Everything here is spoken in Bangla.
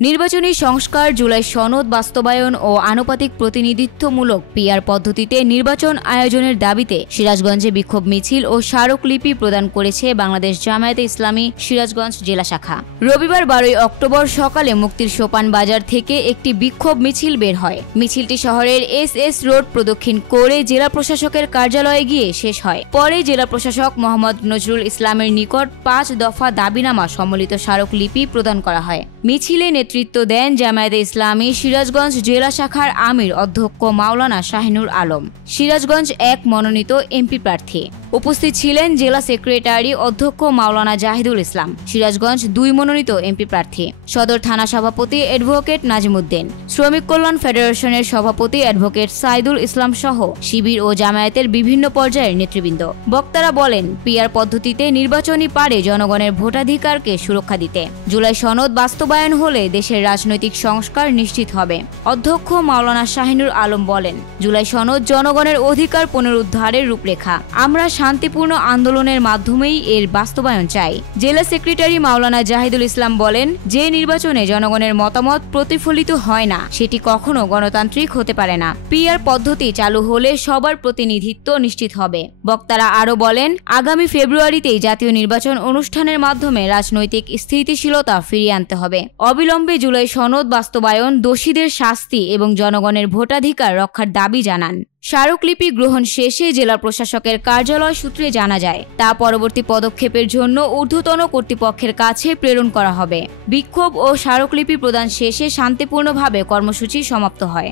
নির্বাচনী সংস্কার, জুলাই সনদ বাস্তবায়ন ও আনুপাতিক প্রতিনিধিত্বমূলক পিআর পদ্ধতিতে নির্বাচন আয়োজনের দাবিতে সিরাজগঞ্জে বিক্ষোভ মিছিল ও স্মারকলিপি প্রদান করেছে বাংলাদেশ জামায়াতে ইসলামী সিরাজগঞ্জ জেলা শাখা। রবিবার 12 অক্টোবর সকালে মুক্তির সোপান বাজার থেকে একটি বিক্ষোভ মিছিল বের হয়। মিছিলটি শহরের এস রোড প্রদক্ষিণ করে জেলা প্রশাসকের কার্যালয়ে গিয়ে শেষ হয়। পরে জেলা প্রশাসক মোহাম্মদ নজরুল ইসলামের নিকট 5 দফা দাবিনামা সম্বলিত স্মারকলিপি প্রদান করা হয়। মিছিলে নেতৃত্ব দেন জামায়াতে ইসলামী সিরাজগঞ্জ জেলা শাখার আমির অধ্যক্ষ মাওলানা শাহিনুর আলম, সিরাজগঞ্জ 1 মনোনীত এমপি প্রার্থী। উপস্থিত ছিলেন জেলা সেক্রেটারি অধ্যক্ষ মাওলানা জাহিদুল ইসলাম, সিরাজগঞ্জ 2 মনোনীত এমপি প্রার্থী, সদর থানা সভাপতি অ্যাডভোকেট নাজিমুদ্দিন, শ্রমিক কল্যাণ ফেডারেশনের সভাপতি অ্যাডভোকেট সাইদুল ইসলাম সহ শিবির ও জামায়াতের বিভিন্ন পর্যায়ের নেতৃবৃন্দ। বক্তারা বলেন, পিআর পদ্ধতিতে নির্বাচনী পারে জনগণের ভোটাধিকারকে সুরক্ষা দিতে জুলাই সনদ বাস্তবায়ন হলে দেশের রাজনৈতিক সংস্কার নিশ্চিত হবে। অধ্যক্ষ মাওলানা শাহিনুর আলম বলেন, জুলাই সনদ জনগণের অধিকার পুনরুদ্ধারের রূপরেখা। আমরা শান্তিপূর্ণ আন্দোলনের মাধ্যমেই এর বাস্তবায়ন চাই। জেলা সেক্রেটারি মাওলানা জাহিদুল ইসলাম বলেন, যে নির্বাচনে জনগণের মতামত প্রতিফলিত হয় না সেটি কখনো গণতান্ত্রিক হতে পারে না। পিআর পদ্ধতি চালু হলে সবার প্রতিনিধিত্ব নিশ্চিত হবে। বক্তারা আরও বলেন, আগামী ফেব্রুয়ারিতেই জাতীয় নির্বাচন অনুষ্ঠানের মাধ্যমে রাজনৈতিক স্থিতিশীলতা ফিরিয়ে আনতে হবে। অবিলম্বে জুলাই সনদ বাস্তবায়ন, দোষীদের শাস্তি এবং জনগণের ভোটাধিকার রক্ষার দাবি জানান। স্মারকলিপি গ্রহণ শেষে জেলা প্রশাসকের কার্যালয় সূত্রে জানা যায়, তা পরবর্তী পদক্ষেপের জন্য ঊর্ধ্বতন কর্তৃপক্ষের কাছে প্রেরণ করা হবে। বিক্ষোভ ও স্মারকলিপি প্রদান শেষে শান্তিপূর্ণভাবে কর্মসূচি সমাপ্ত হয়।